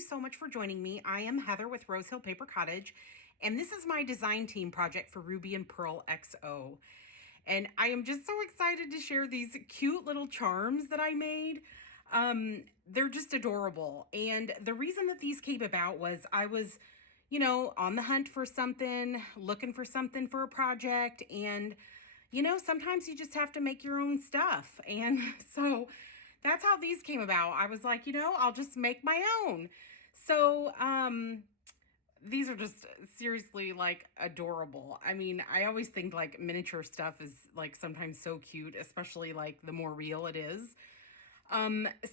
you so much for joining me. I am Heather with Rose Hill Paper Cottage, and this is my design team project for Ruby and Pearl XO. And I am just so excited to share these cute little charms that I made. They're just adorable. And the reason that these came about was I was, on the hunt for something, looking for something for a project. And, sometimes you just have to make your own stuff. And so that's how these came about. I was like, I'll just make my own. So, these are just seriously like adorable. I mean, I always think like miniature stuff is like sometimes so cute, especially like the more real it is.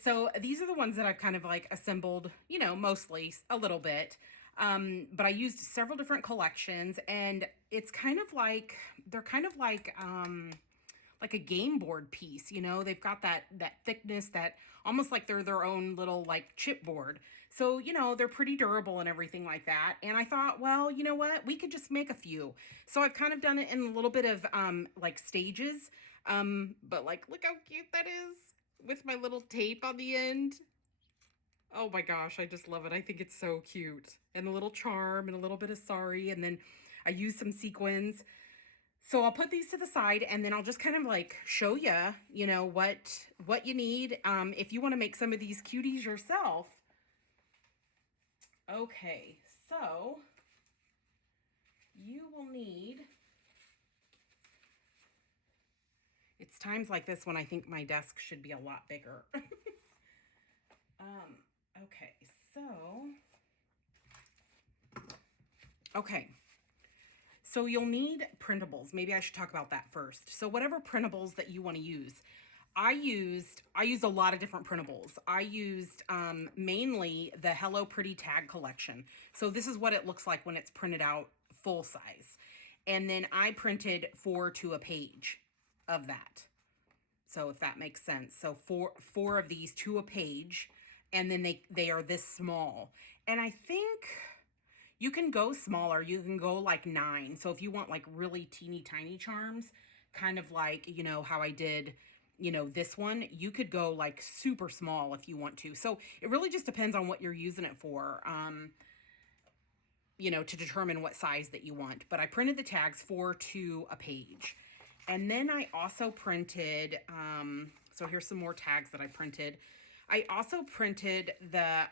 So these are the ones that I've kind of like assembled, mostly a little bit. But I used several different collections, and it's kind of like they're kind of like a game board piece, they've got that thickness, that almost like they're their own little like chipboard. So, they're pretty durable and everything like that. And I thought, well, you know what, we could just make a few. So I've kind of done it in a little bit of like stages. But like, look how cute that is with my little tape on the end. Oh my gosh, I just love it. I think it's so cute. And a little charm and a little bit of sari, and then I used some sequins. So I'll put these to the side, and then I'll just kind of like show you, what you need if you want to make some of these cuties yourself. Okay, so you will need, it's times like this when I think my desk should be a lot bigger. Okay, so, okay. So you'll need printables. Maybe I should talk about that first. So whatever printables that you want to use. I used a lot of different printables. I used mainly the Hello Pretty tag collection. So this is what it looks like when it's printed out full size. And then I printed 4 to a page of that. So if that makes sense. So four of these to a page, and then they are this small. And I think you can go smaller. You can go like 9. So if you want like really teeny tiny charms, kind of like, how I did, this one, you could go like super small if you want to. So it really just depends on what you're using it for, to determine what size that you want. But I printed the tags 4 to a page. And then I also printed, so here's some more tags that I printed. I also printed the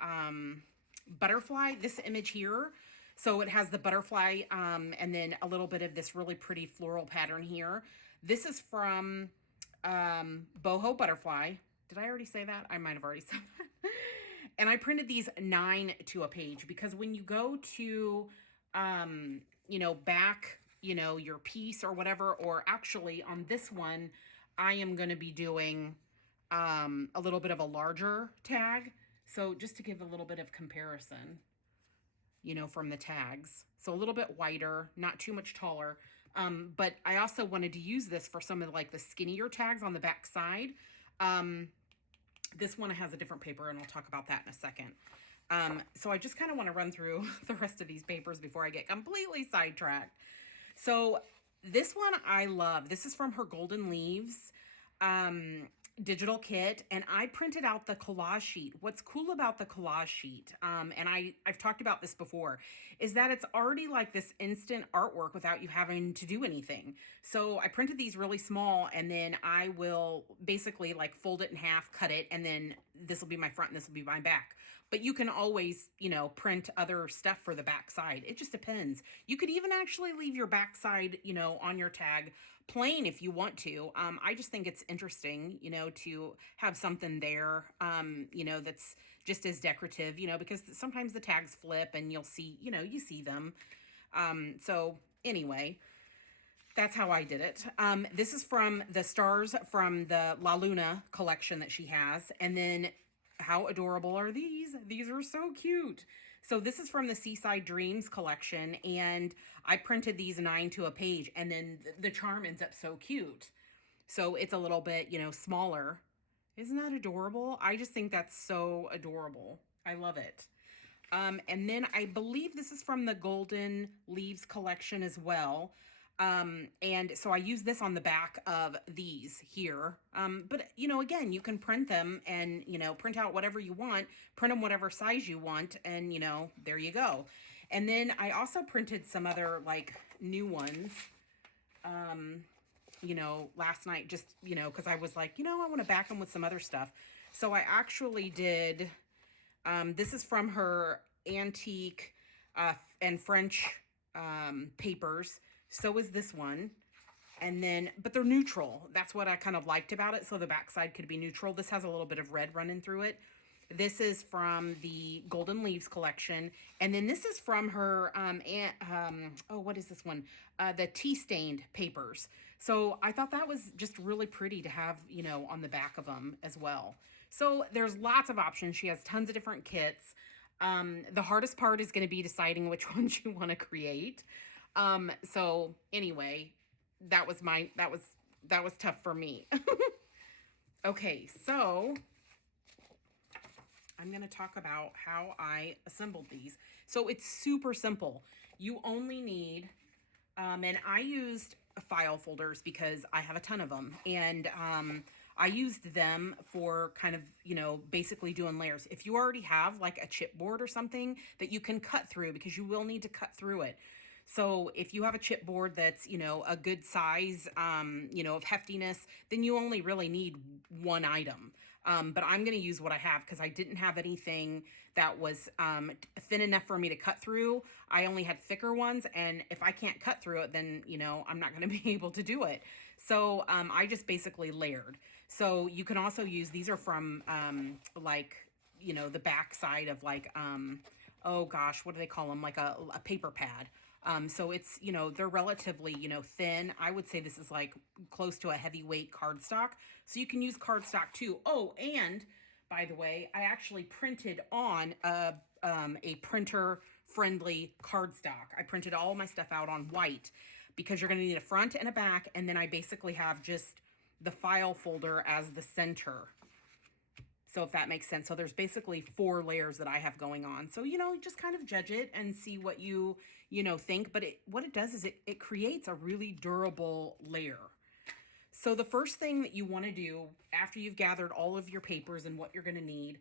butterfly, this image here. So it has the butterfly and then a little bit of this really pretty floral pattern here. This is from Boho Butterfly. Did I already say that? I might have already said that. And I printed these 9 to a page because when you go to, back, your piece or whatever, or actually on this one, I am going to be doing a little bit of a larger tag. So just to give a little bit of comparison, from the tags. So a little bit wider, not too much taller. But I also wanted to use this for some of like the skinnier tags on the back side. This one has a different paper, and I'll talk about that in a second. So I just kind of want to run through the rest of these papers before I get completely sidetracked. So this one I love. This is from her Golden Leaves digital kit, and I printed out the collage sheet. What's cool about the collage sheet, and I've talked about this before, is that it's already like this instant artwork without you having to do anything. So I printed these really small, and then I will basically like fold it in half, cut it, and then this will be my front and this will be my back. But you can always, print other stuff for the back side. It just depends. You could even actually leave your back side, on your tag plain if you want to. I just think it's interesting, to have something there, that's just as decorative, because sometimes the tags flip and you'll see, you see them. So anyway, that's how I did it. This is from the stars from the La Luna collection that she has. And then how adorable are these? These are so cute. So this is from the Seaside Dreams collection, and I printed these 9 to a page, and then the charm ends up so cute. So it's a little bit, smaller. Isn't that adorable? I just think that's so adorable. I love it. And then I believe this is from the Golden Leaves collection as well. And so I use this on the back of these here. But, you know, again, you can print them and, you know, print out whatever you want, print them whatever size you want, and, you know, there you go. And then I also printed some other, like, new ones, you know, last night, just, you know, because I was like, you know, I want to back them with some other stuff. So I actually did, this is from her antique and French papers. So is this one. And then, but they're neutral. That's what I kind of liked about it. So the backside could be neutral. This has a little bit of red running through it. This is from the Golden Leaves collection. And then this is from her, oh, what is this one? The tea stained papers. So I thought that was just really pretty to have, you know, on the back of them as well. So there's lots of options. She has tons of different kits. The hardest part is going to be deciding which ones you want to create. So anyway, that was tough for me. Okay, so I'm going to talk about how I assembled these. So it's super simple. You only need, and I used file folders because I have a ton of them. And I used them for kind of, you know, basically doing layers. If you already have like a chipboard or something that you can cut through, because you will need to cut through it. So if you have a chipboard that's, you know, a good size, you know, of heftiness, then you only really need one item. But I'm going to use what I have because I didn't have anything that was thin enough for me to cut through. I only had thicker ones. And if I can't cut through it, then, you know, I'm not going to be able to do it. So I just basically layered. So you can also use, these are from like, you know, the back side of like, oh gosh, what do they call them? Like a paper pad. So it's, you know, they're relatively, you know, thin. I would say this is like close to a heavyweight cardstock. So you can use cardstock too. Oh, and by the way, I actually printed on a printer friendly cardstock. I printed all my stuff out on white because you're going to need a front and a back. And then I basically have just the file folder as the center. So if that makes sense. So there's basically 4 layers that I have going on. So, you know, just kind of judge it and see what you know, think. But what it does is it creates a really durable layer. So the first thing that you want to do after you've gathered all of your papers and what you're going to need,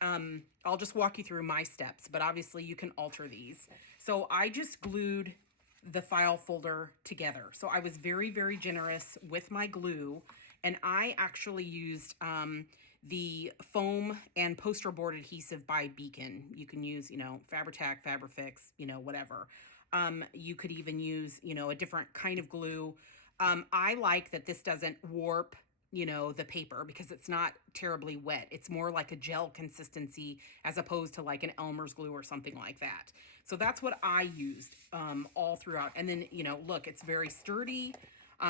I'll just walk you through my steps, but obviously you can alter these. So I just glued the file folder together. So I was very, very generous with my glue, and I actually used the foam and poster board adhesive by Beacon. You can use, you know, Fabri-Tac, Fabri-Fix, you know, whatever. You could even use, you know, a different kind of glue. I like that this doesn't warp, you know, the paper because it's not terribly wet. It's more like a gel consistency as opposed to like an Elmer's glue or something like that. So that's what I used all throughout. And then, you know, look, it's very sturdy.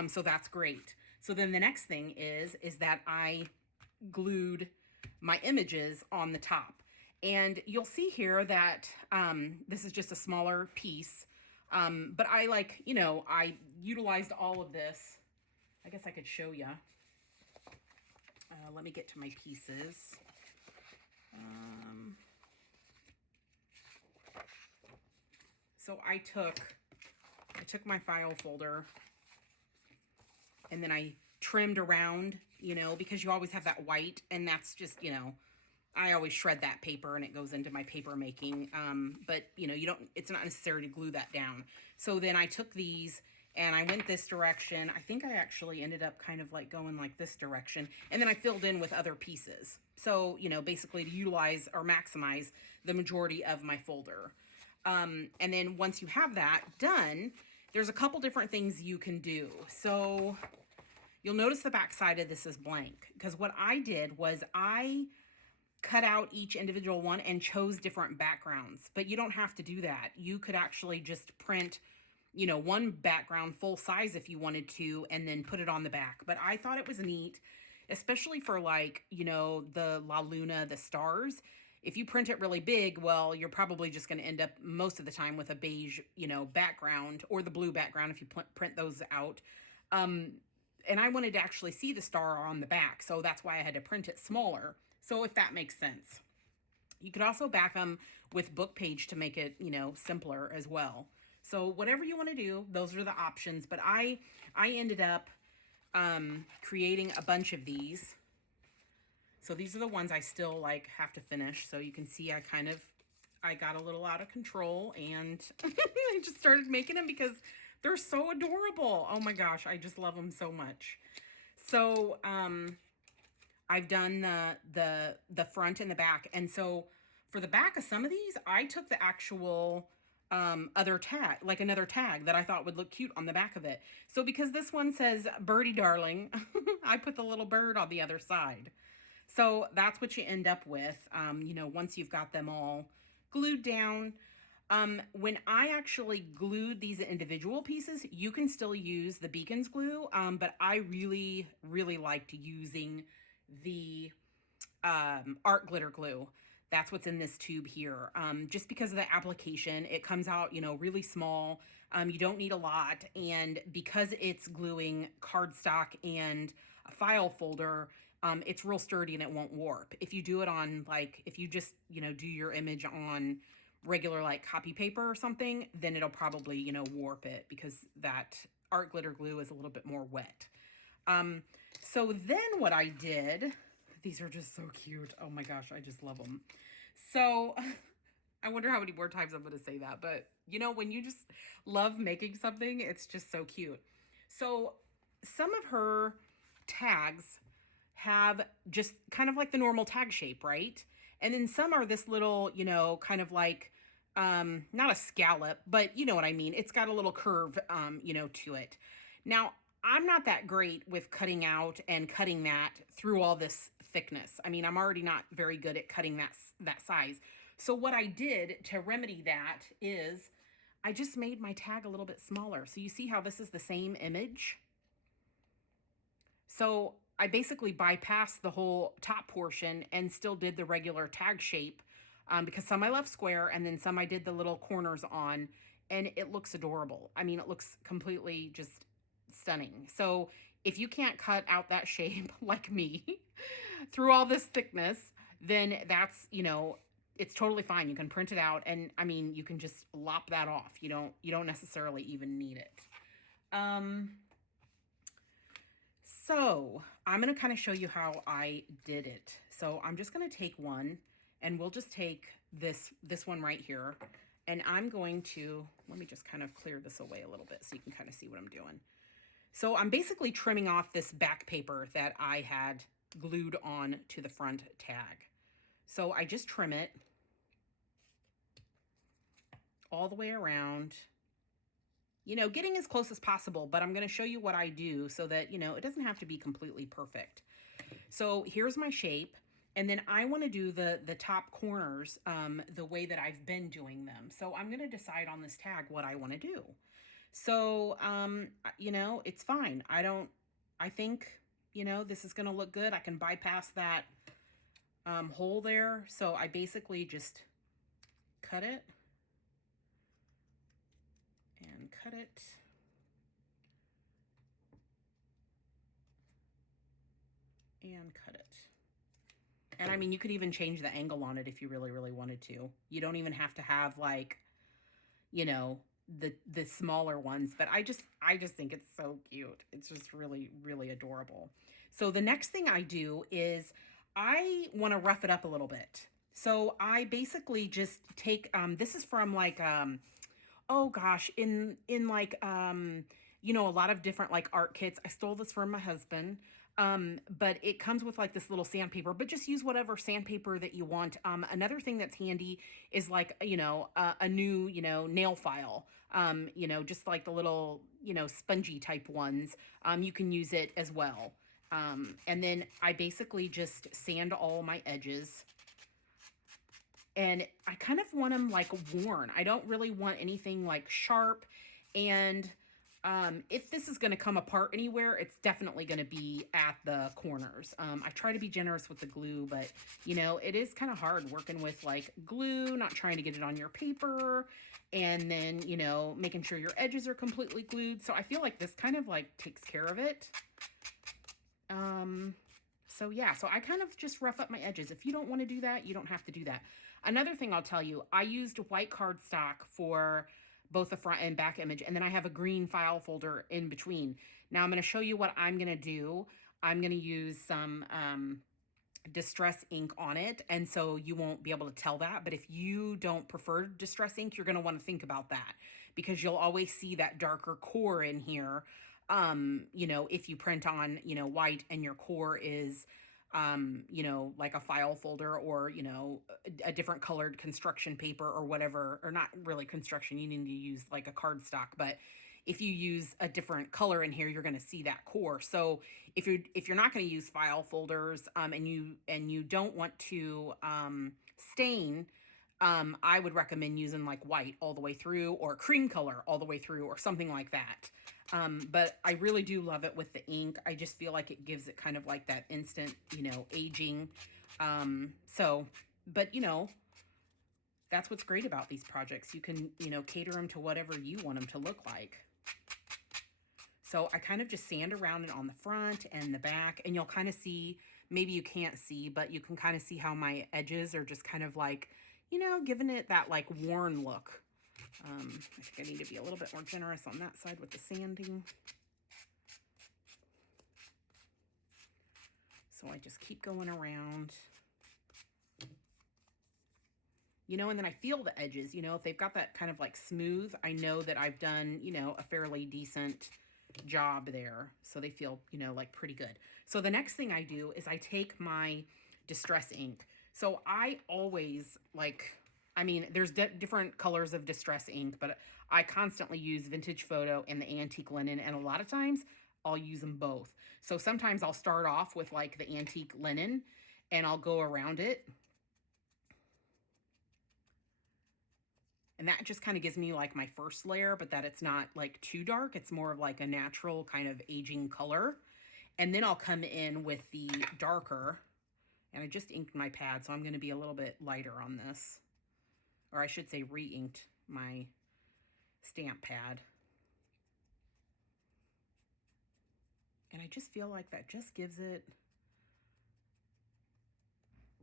So that's great. So then the next thing is that I glued my images on the top. And you'll see here that this is just a smaller piece. But I like, you know, I utilized all of this. I guess I could show you. Let me get to my pieces. So I took my file folder and then I trimmed around, you know, because you always have that white, and that's just, you know, I always shred that paper and it goes into my paper making. But you know, it's not necessary to glue that down. So then I took these and I went this direction. I think I actually ended up kind of like going like this direction, and then I filled in with other pieces. So, you know, basically to utilize or maximize the majority of my folder. And then once you have that done, there's a couple different things you can do. So you'll notice the back side of this is blank, because what I did was I cut out each individual one and chose different backgrounds. But you don't have to do that. You could actually just print, you know, one background full size if you wanted to, and then put it on the back. But I thought it was neat, especially for like, you know, the La Luna, the stars. If you print it really big, well, you're probably just going to end up most of the time with a beige, you know, background, or the blue background if you print those out. And I wanted to actually see the star on the back, so that's why I had to print it smaller. So if that makes sense. You could also back them with book page to make it, you know, simpler as well. So whatever you want to do, those are the options. But I ended up creating a bunch of these. So these are the ones I still like have to finish. So you can see I got a little out of control, and I just started making them because they're so adorable. Oh my gosh, I just love them so much. So I've done the front and the back. And so for the back of some of these, I took the actual other tag, like another tag that I thought would look cute on the back of it. So because this one says birdie darling, I put the little bird on the other side. So that's what you end up with, you know, once you've got them all glued down. When I actually glued these individual pieces, you can still use the Beacons glue, but I really, really liked using the art glitter glue. That's what's in this tube here. Just because of the application, it comes out, you know, really small. You don't need a lot. And because it's gluing cardstock and a file folder, it's real sturdy and it won't warp. If you do it on, like, if you just, you know, do your image on regular like copy paper or something, then it'll probably, you know, warp it because that art glitter glue is a little bit more wet. So then what I did, these are just so cute. Oh my gosh, I just love them. So I wonder how many more times I'm going to say that, but you know, when you just love making something, it's just so cute. So some of her tags have just kind of like the normal tag shape, right? And then some are this little, you know, kind of like, not a scallop, but you know what I mean? It's got a little curve, you know, to it. Now, I'm not that great with cutting out and cutting that through all this thickness. I mean, I'm already not very good at cutting that size. So what I did to remedy that is I just made my tag a little bit smaller. So you see how this is the same image? So I basically bypassed the whole top portion and still did the regular tag shape, because some I left square and then some I did the little corners on, and it looks adorable. I mean, it looks completely just stunning. So if you can't cut out that shape like me through all this thickness, then that's, you know, it's totally fine. You can print it out, and I mean, you can just lop that off. You don't necessarily even need it. So I'm going to kind of show you how I did it. So I'm just going to take one, and we'll just take this one right here. And I'm going to, let me just kind of clear this away a little bit so you can kind of see what I'm doing. So I'm basically trimming off this back paper that I had glued on to the front tag. So I just trim it all the way around, you know, getting as close as possible, but I'm going to show you what I do so that, you know, it doesn't have to be completely perfect. So here's my shape. And then I want to do the top corners the way that I've been doing them. So I'm going to decide on this tag what I want to do. So, you know, it's fine. I think, you know, this is going to look good. I can bypass that hole there. So I basically just cut it and cut it. And cut it. And I mean, you could even change the angle on it if you really, really wanted to. You don't even have to have like, you know, the smaller ones, but I just think it's so cute. It's just really, really adorable. So the next thing I do is I want to rough it up a little bit. So I basically just take, this is from like, oh gosh, in like, you know, a lot of different like art kits. I stole this from my husband. But it comes with like this little sandpaper, but just use whatever sandpaper that you want. Another thing that's handy is like, you know, a new, you know, nail file, you know, just like the little, you know, spongy type ones. You can use it as well. And then I basically just sand all my edges, and I kind of want them like worn. I don't really want anything like sharp. And if this is going to come apart anywhere, it's definitely going to be at the corners. I try to be generous with the glue, but you know, it is kind of hard working with like glue, not trying to get it on your paper, and then, you know, making sure your edges are completely glued. So I feel like this kind of like takes care of it. So yeah, so I kind of just rough up my edges. If you don't want to do that, you don't have to do that. Another thing I'll tell you, I used white cardstock for both the front and back image. And then I have a green file folder in between. Now I'm going to show you what I'm going to do. I'm going to use some distress ink on it, and so you won't be able to tell that. But if you don't prefer distress ink, you're going to want to think about that, because you'll always see that darker core in here. You know, if you print on, you know, white and your core is you know, like a file folder, or, you know, a different colored construction paper or whatever, or not really construction, you need to use like a cardstock, but if you use a different color in here, you're going to see that core. So if you're not going to use file folders, and you don't want to stain, I would recommend using like white all the way through, or cream color all the way through, or something like that. But I really do love it with the ink. I just feel like it gives it kind of like that instant, you know, aging. But you know, that's what's great about these projects. You can, you know, cater them to whatever you want them to look like. So I kind of just sand around it on the front and the back, and you'll kind of see, maybe you can't see, but you can kind of see how my edges are just kind of like, you know, giving it that like worn look. I think I need to be a little bit more generous on that side with the sanding. So I just keep going around. You know, and then I feel the edges, you know, if they've got that kind of like smooth, I know that I've done, you know, a fairly decent job there. So they feel, you know, like pretty good. So the next thing I do is I take my distress ink. So I always like, I mean, there's different colors of distress ink, but I constantly use Vintage Photo and the Antique Linen, and a lot of times I'll use them both. So sometimes I'll start off with like the Antique Linen, and I'll go around it. And that just kind of gives me like my first layer, but that it's not like too dark. It's more of like a natural kind of aging color. And then I'll come in with the darker, and I just inked my pad, so I'm going to be a little bit lighter on this. Or I should say re-inked my stamp pad. And I just feel like that just gives it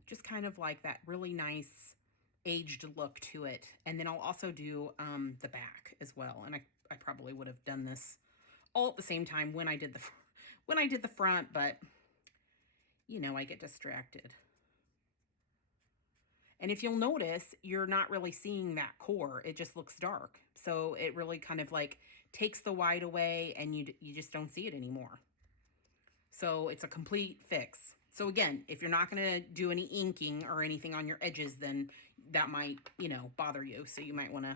just kind of like that really nice aged look to it. And then I'll also do the back as well. And I probably would have done this all at the same time when I did the front, but you know, I get distracted. And if you'll notice, you're not really seeing that core. It just looks dark. So it really kind of like takes the white away, and you just don't see it anymore. So it's a complete fix. So again, if you're not going to do any inking or anything on your edges, then that might, you know, bother you. So you might want to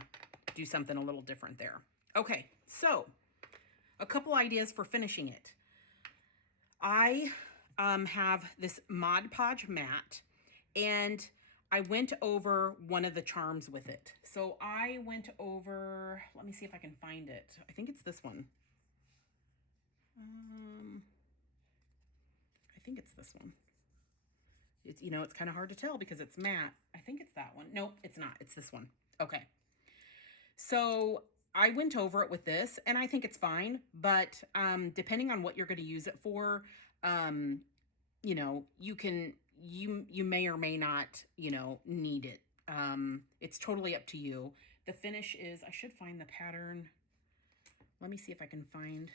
do something a little different there. Okay, so a couple ideas for finishing it. I have this Mod Podge mat, and I went over one of the charms with it. So I went over, let me see if I can find it. I think it's this one. I think it's this one. It's, you know, it's kind of hard to tell because it's matte. I think it's that one. Nope, it's not. It's this one. Okay. So I went over it with this, and I think it's fine, but depending on what you're going to use it for, you know, you may or may not, you know, need it. It's totally up to you. The finish is, I should find the pattern. Let me see if I can find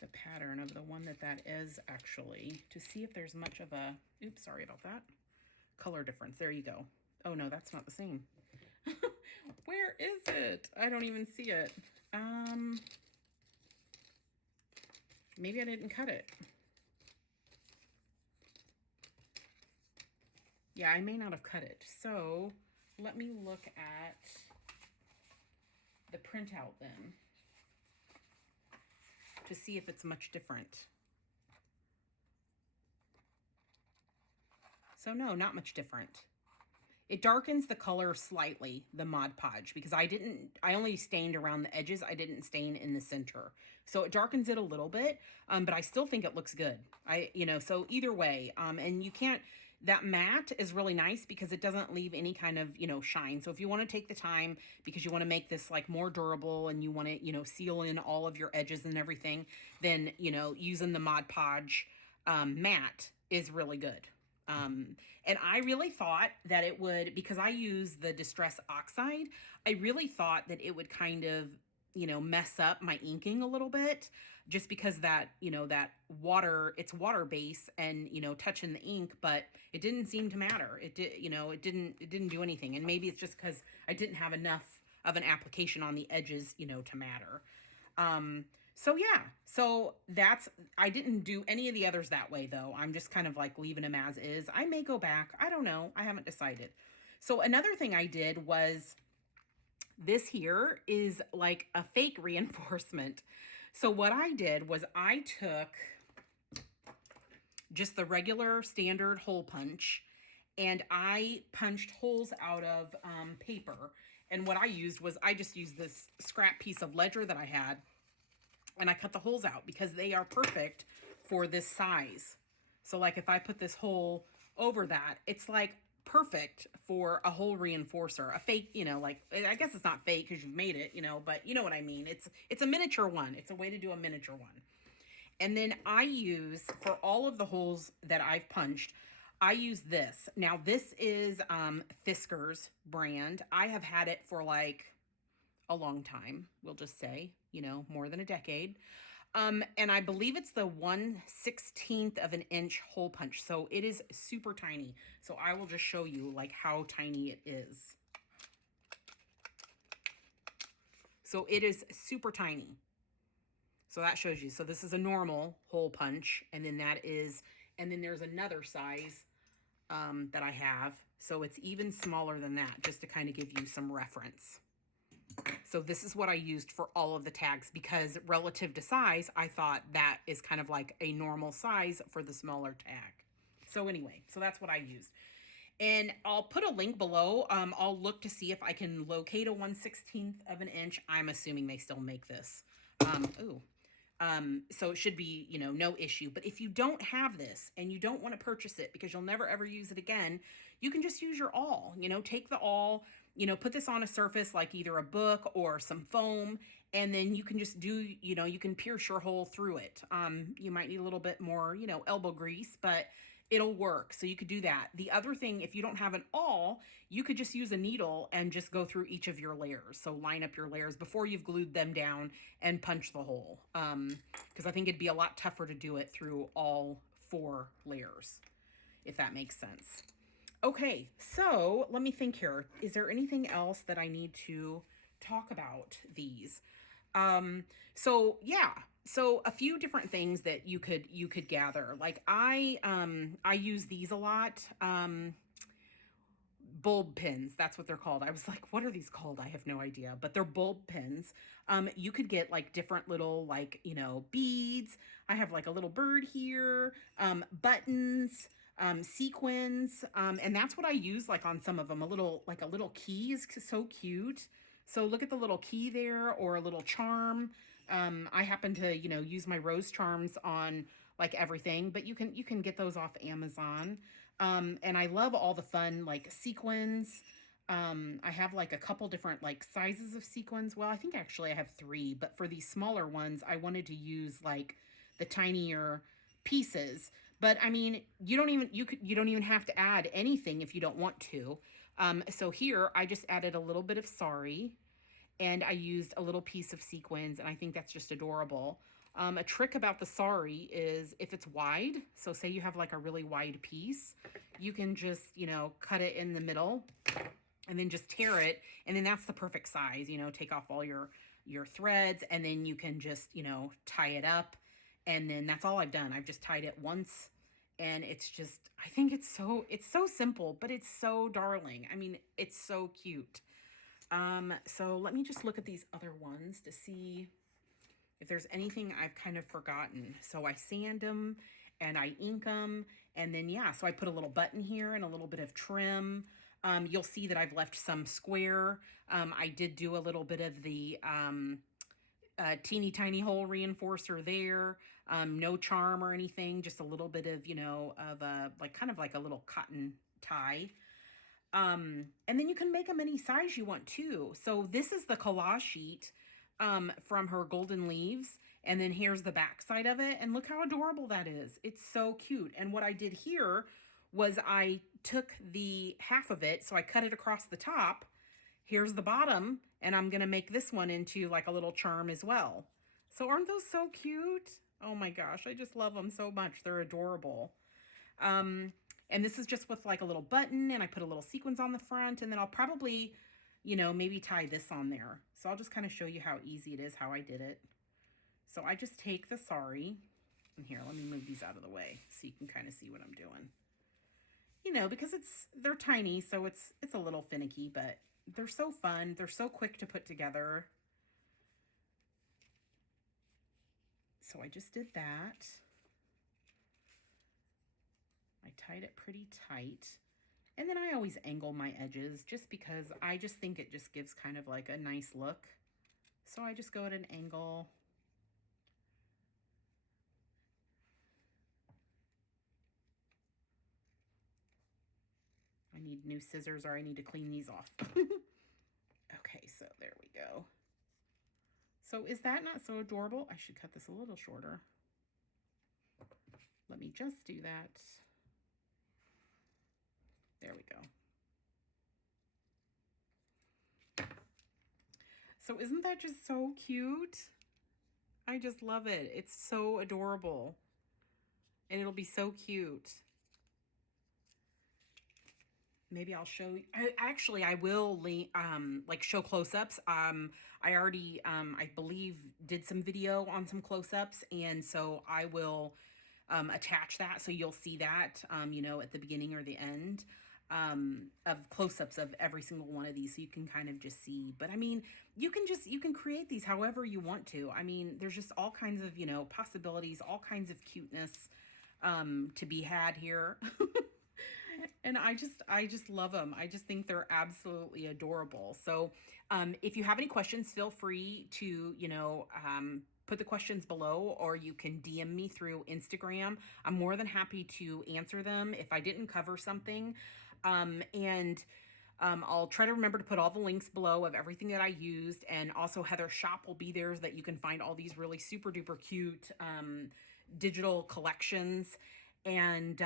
the pattern of the one that is actually, to see if there's much of a, oops, sorry about that, color difference. There you go. Oh no, that's not the same. Where is it? I don't even see it. Maybe I didn't cut it. Yeah, I may not have cut it. So let me look at the printout then to see if it's much different. So no, not much different. It darkens the color slightly, the Mod Podge, because I only stained around the edges. I didn't stain in the center. So it darkens it a little bit, but I still think it looks good. You know, so either way, and you can't, that matte is really nice because it doesn't leave any kind of, you know, shine. So if you want to take the time because you want to make this like more durable and you want to, you know, seal in all of your edges and everything, then, you know, using the Mod Podge matte is really good. And I really thought that it would, because I use the Distress Oxide, I really thought that it would kind of, mess up my inking a little bit, just because that, that water, it's water base and, touching the ink, but it didn't seem to matter. It did, it didn't do anything. And maybe it's just because I didn't have enough of an application on the edges, to matter. So yeah, so I didn't do any of the others that way though. I'm just kind of like leaving them as is. I may go back. I don't know. I haven't decided. So another thing I did was, this here is like a fake reinforcement. So what I did was I took just the regular standard hole punch and I punched holes out of paper. And what I used was, I just used this scrap piece of ledger that I had, and I cut the holes out because they are perfect for this size. So like if I put this hole over that, it's like perfect for a hole reinforcer, a fake, like, I guess it's not fake because you've made it, but you know what I mean. It's a miniature one. It's a way to do a miniature one. And then I use, for all of the holes that I've punched, I use this. Now this is Fiskars brand. I have had it for like a long time, we'll just say, more than a decade. And I believe it's the 1/16 of an inch hole punch. So it is super tiny. So I will just show you like how tiny it is. So it is super tiny. So that shows you. So this is a normal hole punch. And then there's another size that I have. So it's even smaller than that, just to kind of give you some reference. So this is what I used for all of the tags, because relative to size, I thought that is kind of like a normal size for the smaller tag. So anyway, so that's what I used. And I'll put a link below. I'll look to see if I can locate a 1/16 of an inch. I'm assuming they still make this. So it should be, no issue. But if you don't have this and you don't want to purchase it because you'll never ever use it again, you can just use your awl, take the awl, put this on a surface like either a book or some foam, and then you can just do, you can pierce your hole through it. You might need a little bit more, elbow grease, but it'll work. So you could do that. The other thing, if you don't have an awl, you could just use a needle and just go through each of your layers. So line up your layers before you've glued them down and punch the hole. Because I think it'd be a lot tougher to do it through all 4 layers, if that makes sense. Okay, so let me think here. Is there anything else that I need to talk about these? So yeah, so a few different things that you could gather. Like I use these a lot. Bulb pins, that's what they're called. I was like, what are these called? I have no idea, but they're bulb pins. You could get like different little, like, beads. I have like a little bird here, buttons, sequins, and that's what I use like on some of them. A little key is so cute. So look at the little key there, or a little charm. I happen to, use my rose charms on like everything, but you can get those off Amazon. And I love all the fun like sequins. I have like a couple different like sizes of sequins. Well, I think actually I have 3, but for these smaller ones, I wanted to use like the tinier pieces. But I mean, you don't even have to add anything if you don't want to. So here I just added a little bit of sari, and I used a little piece of sequins, and I think that's just adorable. A trick about the sari is if it's wide, so say you have like a really wide piece, you can just, cut it in the middle and then just tear it. And then that's the perfect size, take off all your threads, and then you can just, tie it up. And then that's all I've done. I've just tied it once, and it's just, I think it's so simple, but it's so darling. I mean, it's so cute. So let me just look at these other ones to see if there's anything I've kind of forgotten. So I sand them and I ink them, and then yeah, so I put a little button here and a little bit of trim. You'll see that I've left some square. I did do a little bit of the teeny tiny hole reinforcer there. No charm or anything, just a little bit of, of a kind of like a little cotton tie. And then you can make them any size you want too. So this is the collage sheet from her Golden Leaves, and then here's the back side of it, and look how adorable that is. It's so cute. And what I did here was I took the half of it, so I cut it across the top. Here's the bottom, and I'm gonna make this one into like a little charm as well. So aren't those so cute? Oh my gosh, I just love them so much. They're adorable. And this is just with like a little button, and I put a little sequins on the front, and then I'll probably, you know, maybe tie this on there. So I'll just kind of show you how easy it is, how I did it. So I just take the sari, and here, let me move these out of the way so you can kind of see what I'm doing. You know, because they're tiny, so it's a little finicky, but they're so fun. They're so quick to put together. So I just did that. I tied it pretty tight. And then I always angle my edges just because I just think it just gives kind of like a nice look. So I just go at an angle. I need new scissors, or I need to clean these off. Okay, so there we go. So is that not so adorable? I should cut this a little shorter. Let me just do that. There we go. So isn't that just so cute? I just love it. It's so adorable. And it'll be so cute. Maybe I'll show you. I will like show close-ups. I already, I believe, did some video on some close-ups. And so I will attach that. So you'll see that, you know, at the beginning or the end of close-ups of every single one of these. So you can kind of just see. But I mean, you can create these however you want to. I mean, there's just all kinds of, you know, possibilities, all kinds of cuteness to be had here. And I just love them. I just think they're absolutely adorable. So if you have any questions, feel free to, you know, put the questions below, or you can DM me through Instagram. I'm more than happy to answer them if I didn't cover something. I'll try to remember to put all the links below of everything that I used. And also Heather's shop will be there so that you can find all these really super duper cute digital collections. And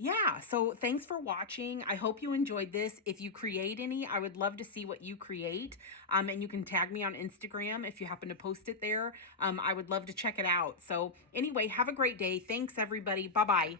yeah, so thanks for watching. I hope you enjoyed this. If you create any, I would love to see what you create. And you can tag me on Instagram if you happen to post it there. I would love to check it out. So anyway, have a great day. Thanks, everybody. Bye-bye.